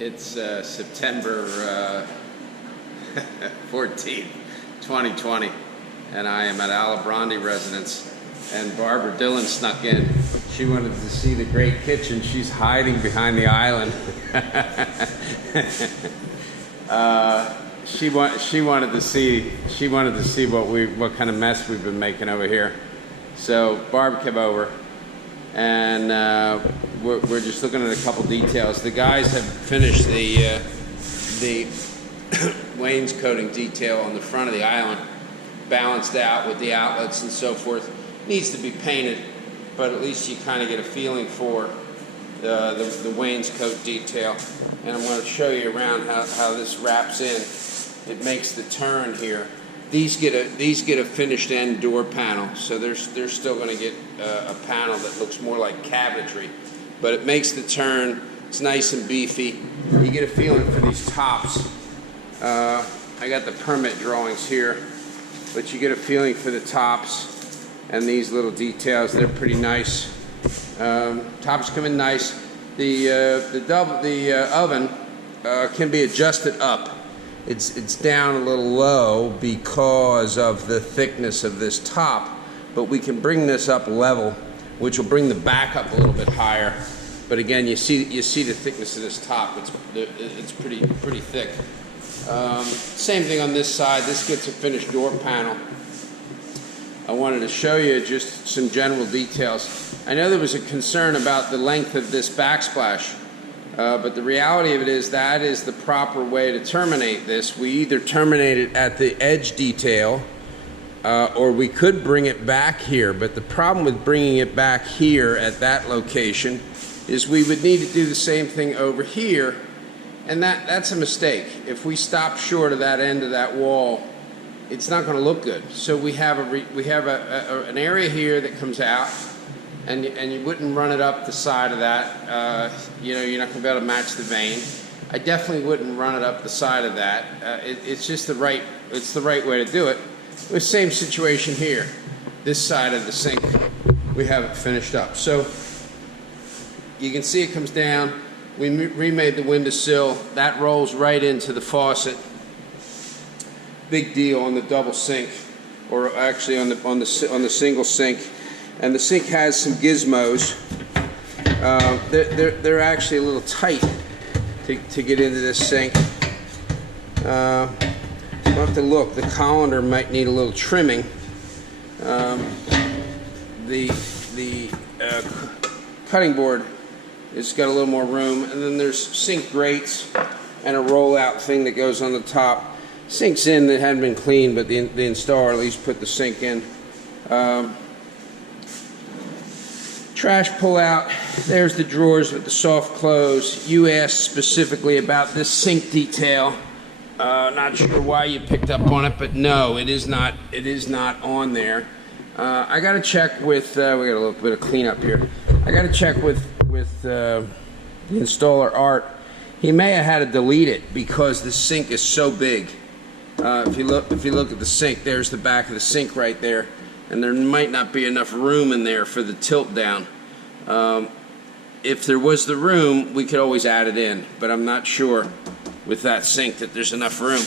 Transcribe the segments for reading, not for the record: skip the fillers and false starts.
It's September 14th, 2020, and I am at Alibrandi residence, and Barbara Dillon snuck in. She wanted to see the great kitchen. She's hiding behind the island. She wanted to see what kind of mess we've been making over here. So Barb came over, and we're just looking at a couple details. The guys have finished the wainscoting detail on the front of the island, balanced out with the outlets and so forth. Needs to be painted, but at least you kind of get a feeling for the wainscot detail. And I'm going to show you around how this wraps in. It makes the turn here. These get a finished end door panel, so they're still going to get a panel that looks more like cabinetry, but it makes the turn. It's nice and beefy. You get a feeling for these tops. I got the permit drawings here, but you get a feeling for the tops and these little details. They're pretty nice. Tops come in nice. The oven can be adjusted up. It's down a little low because of the thickness of this top, but we can bring this up level, which will bring the back up a little bit higher. But again, you see the thickness of this top. It's pretty thick. Same thing on this side. This gets a finished door panel. I wanted to show you just some general details. I know there was a concern about the length of this backsplash. But the reality of it is that is the proper way to terminate this. We either terminate it at the edge detail, or we could bring it back here. But the problem with bringing it back here at that location is we would need to do the same thing over here, and that's a mistake. If we stop short of that end of that wall, it's not going to look good. So we have an area here that comes out. And you wouldn't run it up the side of that. You're not going to be able to match the vein. I definitely wouldn't run it up the side of that. It's just the right way to do it. The same situation here. This side of the sink, we have it finished up. So you can see it comes down. We remade the windowsill. That rolls right into the faucet. Big deal on the double sink, or actually on the single sink. And the sink has some gizmos. They're actually a little tight to get into this sink. We'll have to look. The colander might need a little trimming. The cutting board has got a little more room. And then there's sink grates and a rollout thing that goes on the top. Sink's in that hadn't been cleaned, but the installer at least put the sink in. Trash pull out. There's the drawers with the soft close. You asked specifically about this sink detail. Not sure why you picked up on it, but no, it is not. It is not on there. I got to check with. We got a little bit of cleanup here. I got to check with the installer Art. He may have had to delete it because the sink is so big. If you look at the sink, there's the back of the sink right there. And there might not be enough room in there for the tilt down. If there was the room, we could always add it in, but I'm not sure with that sink that there's enough room.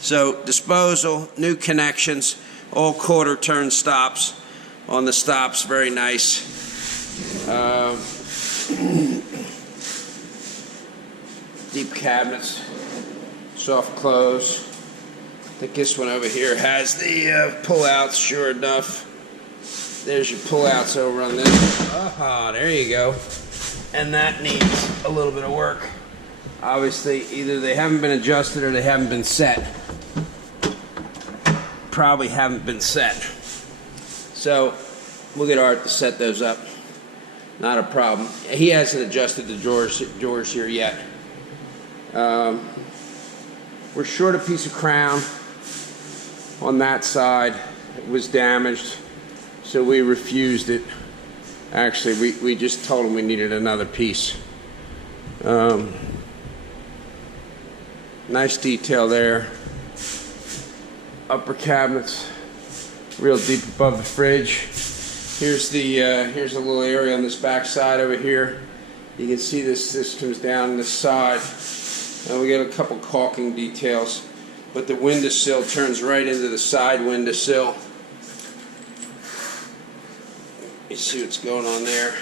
So disposal, new connections, all quarter turn stops on the stops, very nice. Deep cabinets, soft close. I think this one over here has the pull-outs, sure enough. There's your pull-outs over on this. Aha, there you go. And that needs a little bit of work. Obviously, either they haven't been adjusted or they haven't been set. Probably haven't been set. So, we'll get Art to set those up. Not a problem. He hasn't adjusted the drawers here yet. We're short a piece of crown on that side. It was damaged, so we refused it. Actually, we just told him we needed another piece. Nice detail there. Upper cabinets, real deep above the fridge. Here's a little area on this back side over here. You can see this comes down this side. And we get a couple caulking details, but the windowsill turns right into the side windowsill. You see what's going on there?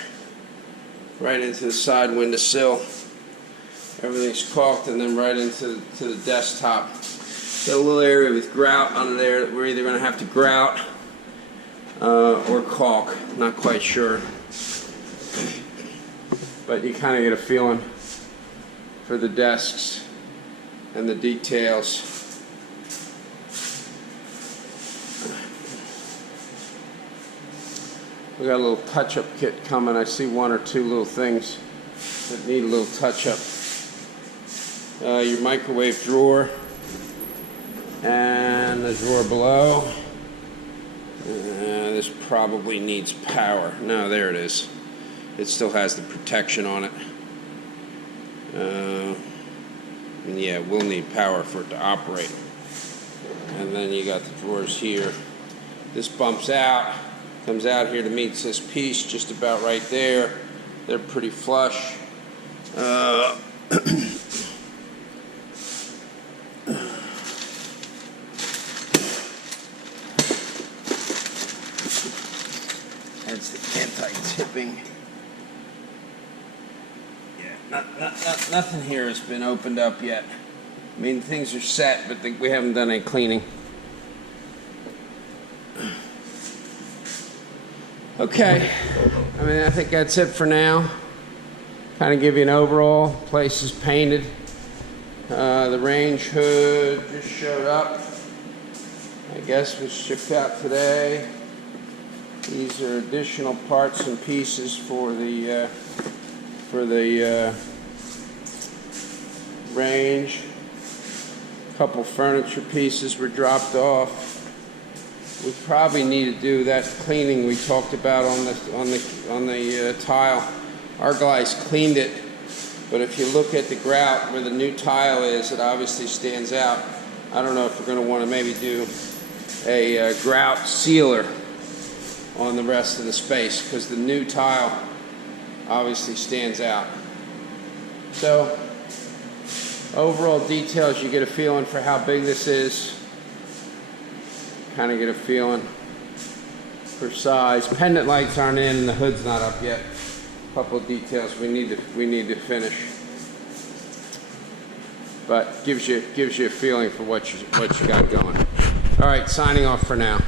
Right into the side windowsill. Everything's caulked, and then right into the desktop. Got a little area with grout under there that we're either going to have to grout or caulk. Not quite sure. But you kind of get a feeling for the desks and the details. We got a little touch-up kit coming. I see one or two little things that need a little touch-up. Your microwave drawer and the drawer below. This probably needs power. No, there it is. It still has the protection on it. And yeah, we'll need power for it to operate. And then you got the drawers here. This bumps out, comes out here to meet this piece just about right there. They're pretty flush. That's the anti-tipping. Yeah, nothing here has been opened up yet. I mean, things are set, but we haven't done any cleaning. Okay, I mean, I think that's it for now. Kind of give you an overall. Place is painted. The range hood just showed up. I guess was shipped out today. These are additional parts and pieces for the range. A couple furniture pieces were dropped off. We probably need to do that cleaning we talked about on the tile. Our guys cleaned it, but if you look at the grout where the new tile is, it obviously stands out. I don't know if we're going to want to maybe do a grout sealer on the rest of the space, because the new tile obviously stands out. So overall details, you get a feeling for how big this is. Kind of get a feeling for size. Pendant lights aren't in and the hood's not up yet. A couple of details we need to finish. But gives you a feeling for what you got going. All right, signing off for now.